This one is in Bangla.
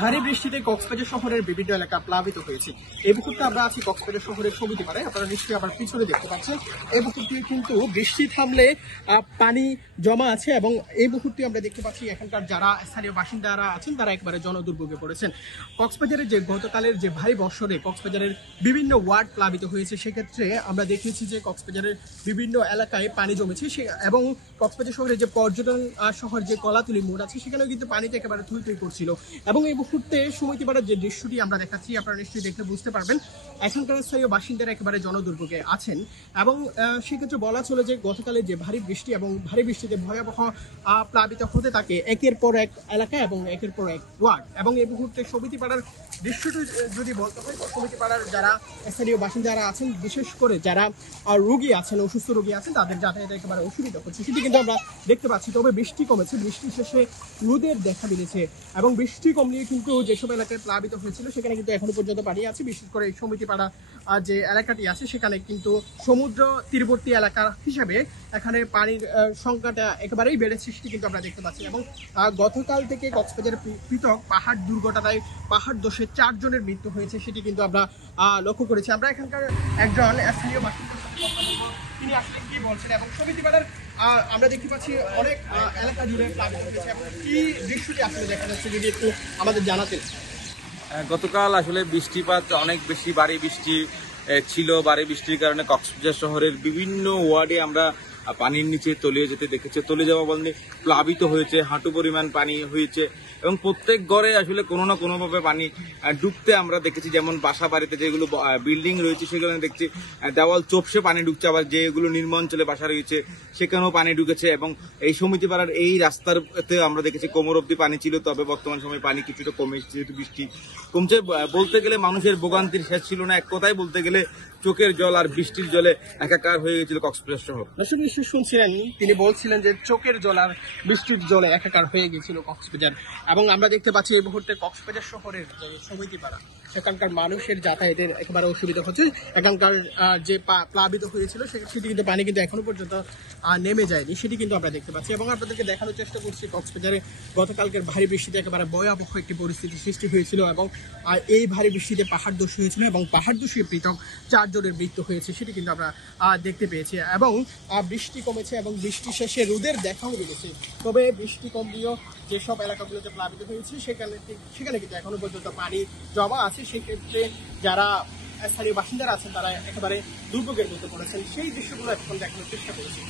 ভারী বৃষ্টিতে কক্সবাজার শহরের বিভিন্ন এলাকা প্লাবিত হয়েছে। এই মুহূর্তে আমরা আছি কক্সবাজার শহরের সমিতিপাড়ায়। আপনারা নিশ্চয়ই আবার পিছনে দেখতে পাচ্ছেন এই মুহূর্তে কিন্তু বৃষ্টি থামলে পানি জমা আছে এবং এই মুহূর্তে আমরা দেখতে পাচ্ছি এখানকার যারা স্থানীয় বাসিন্দারা আছেন তারা একবারে জনদুর্ভোগে পড়েছেন। কক্সবাজারের যে গতকালের যে ভারী বর্ষণে কক্সবাজারের বিভিন্ন ওয়ার্ড প্লাবিত হয়েছে, সেক্ষেত্রে আমরা দেখেছি যে কক্সবাজারের বিভিন্ন এলাকায় পানি জমেছে এবং কক্সবাজার শহরের যে পর্যটন শহর যে কলাতুলি মোড় আছে সেখানেও কিন্তু পানিতে একেবারে থই থই করছিল। এবং এই মুহূর্তে সমিতিপাড়ার যে দৃশ্যটি আমরা দেখাচ্ছি আপনারা নিশ্চয়ই দেখলে বুঝতে পারবেন এখানকার স্থানীয় বাসিন্দারা একেবারে জনদুর্ভোগে আছেন। এবং সেক্ষেত্রে বলা চলে যে গতকালে যে ভারী বৃষ্টি এবং ভারী বৃষ্টিতে ভয়াবহ প্লাবিত হতে থাকে একের পর এক এলাকা এবং একের পর এক ওয়ার্ড। এবং এই মুহূর্তে সমিতিপাড়ার দৃশ্যটি যদি বলতে হয়, সমিতিপাড়ার যারা স্থানীয় বাসিন্দারা আছেন, বিশেষ করে যারা রোগী আছেন, অসুস্থ রোগী আছেন, তাদের যাতায়াতে একেবারে অসুবিধা হচ্ছে সেটি কিন্তু আমরা দেখতে পাচ্ছি। তবে বৃষ্টি কমেছে, বৃষ্টি শেষে রোদের দেখা মিলেছে এবং বৃষ্টি কমলে কিন্তু যেসব এলাকায় প্লাবিত হয়েছিল সেখানে কিন্তু এখনো পর্যন্ত পানি আছে। বিশেষ করে এই সমিতিপাড়া যে এলাকাটি আছে সেখানে কিন্তু সমুদ্র তীরবর্তী এলাকা হিসেবে এখানে পানির সংখ্যাটা একেবারেই বেড়েছে সেটি কিন্তু আমরা দেখতে পাচ্ছি। এবং গতকাল থেকে কক্সবাজারের পৃথক পাহাড় দুর্ঘটনায় পাহাড় দোষে 4 জনের মৃত্যু হয়েছে সেটি কিন্তু আমরা লক্ষ্য করেছি। আমরা এখানকার একজন স্থানীয় বাসিন্দার সাথে কথা বলবো, তিনি আসলে কি বলছেন এবং সমিতিপাড়ার আমরা দেখতে পাচ্ছি অনেক এলাকা জুড়ে প্লাবিত হয়েছে এবং কি দৃশ্যটি আসলে দেখা যাচ্ছে যদি একটু আমাদের জানাতেন। গতকাল আসলে বৃষ্টিপাত অনেক বেশি ভারী বৃষ্টি ছিল। ভারী বৃষ্টির কারণে কক্সবাজার শহরের বিভিন্ন ওয়ার্ডে আমরা পানির নিচে তলিয়ে যেতে দেখেছি। তলিয়ে যাওয়া বলতে প্লাবিত হয়েছে, হাঁটু পরিমাণ পানি হয়েছে এবং প্রত্যেক ঘরে আসলে কোনো না কোনোভাবে পানি ঢুকতে আমরা দেখেছি। যেমন বাসা বাড়িতে যেগুলো বিল্ডিং রয়েছে সেখানে দেখছি দেওয়াল চোপসে পানি ঢুকছে, আবার যেগুলো নিম্ন অঞ্চলে বাসা রয়েছে সেখানেও পানি ঢুকেছে। এবং এই সমিতিপাড়ার এই রাস্তাতে আমরা দেখেছি কোমর অব্দি পানি ছিল, তবে বর্তমান সময়ে পানি কিছুটা কমে এসেছে। যেহেতু বৃষ্টি কমছে, বলতে গেলে মানুষের ভোগান্তির শেষ ছিল না। এক কথায় বলতে গেলে চোখের জল আর বৃষ্টির জলে একাকার হয়ে গেছিল কক্সবাজার শহর। দর্শক নিশ্চয়ই শুনছিলেন, তিনি বলছিলেন যে চোখের জল আর বৃষ্টির জলে একাকার হয়ে গেছিল কক্সবাজার। এবং আমরা দেখতে পাচ্ছি এই মুহূর্তে কক্সবাজার শহরের সমিতিপাড়া সেখানকার মানুষের যাতায়াতের একেবারে অসুবিধা হচ্ছে। এখানকার যে প্লাবিত হয়েছিল সেটি কিন্তু পানি কিন্তু এখনো পর্যন্ত নেমে যায়নি সেটি কিন্তু আমরা দেখতে পাচ্ছি। এবং আপনাদেরকে দেখানোর চেষ্টা করছি কক্সবাজারে গতকালকের ভারী বৃষ্টিতে একেবারে ভয়াবহ একটি পরিস্থিতি সৃষ্টি হয়েছিল এবং এই ভারী বৃষ্টিতে পাহাড় ধসে হয়েছিল এবং পাহাড় ধসে পৃথক 4 জনের মৃত্যু হয়েছে সেটি কিন্তু আমরা দেখতে পেয়েছি। এবং বৃষ্টি কমেছে এবং বৃষ্টি শেষে রোদের দেখাও মিলেছে। তবে বৃষ্টি কমলেও যেসব এলাকাগুলোতে প্লাবিত হয়েছে সেখানে কিন্তু এখনো পর্যন্ত পানি জমা আছে। সেক্ষেত্রে যারা স্থানীয় বাসিন্দারা আছেন তারা একেবারে দুর্ভোগের মধ্যে পড়েছেন। সেই দৃশ্যগুলো এখন দেখানোর চেষ্টা করেছি।